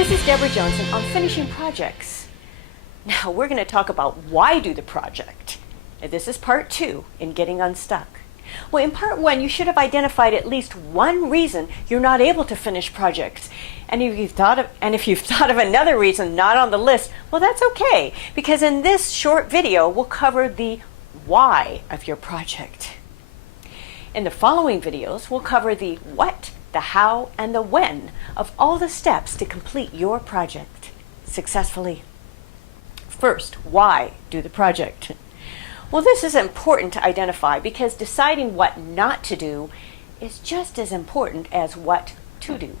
This is Deborah Johnson on finishing projects. Now we're going to talk about why do the project. And this is part 2 in getting unstuck. Well, in part 1, you should have identified at least one reason you're not able to finish projects. And if you've thought of another reason not on the list, well, that's okay, because in this short video, we'll cover the why of your project. In the following videos, we'll cover the what, the how, and the when of all the steps to complete your project successfully. First, why do the project? Well, this is important to identify because deciding what not to do is just as important as what to do.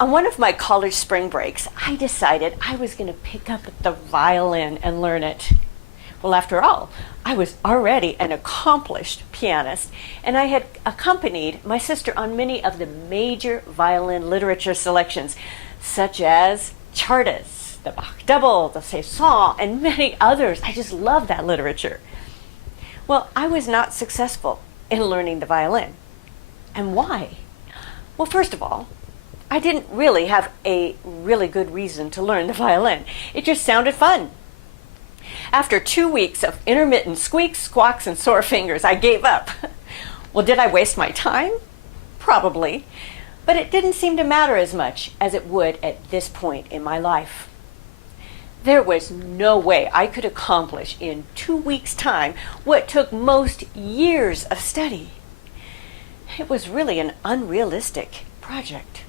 On one of my college spring breaks, I decided I was going to pick up the violin and learn it. Well, after all, I was already an accomplished pianist, and I had accompanied my sister on many of the major violin literature selections, such as Czardas, the Bach Double, the Saens, and many others. I just love that literature. Well, I was not successful in learning the violin. And why? Well, first of all, I didn't really have a really good reason to learn the violin. It just sounded fun. After 2 weeks of intermittent squeaks, squawks, and sore fingers, I gave up. Well, did I waste my time? Probably. But it didn't seem to matter as much as it would at this point in my life. There was no way I could accomplish in 2 weeks' time what took most years of study. It was really an unrealistic project.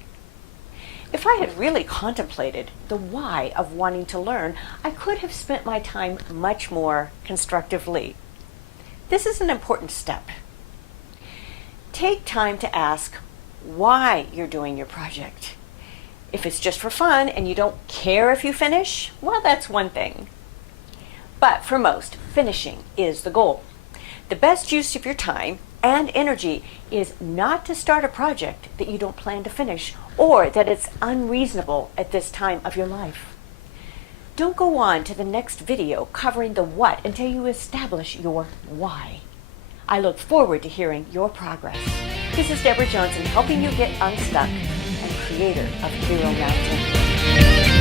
If I had really contemplated the why of wanting to learn, I could have spent my time much more constructively. This is an important step. Take time to ask why you're doing your project. If it's just for fun and you don't care if you finish, well, that's one thing. But for most, finishing is the goal. The best use of your time and energy is not to start a project that you don't plan to finish or that it's unreasonable at this time of your life. Don't go on to the next video covering the what until you establish your why. I look forward to hearing your progress. This is Deborah Johnson helping you get unstuck and creator of Hero Mountain.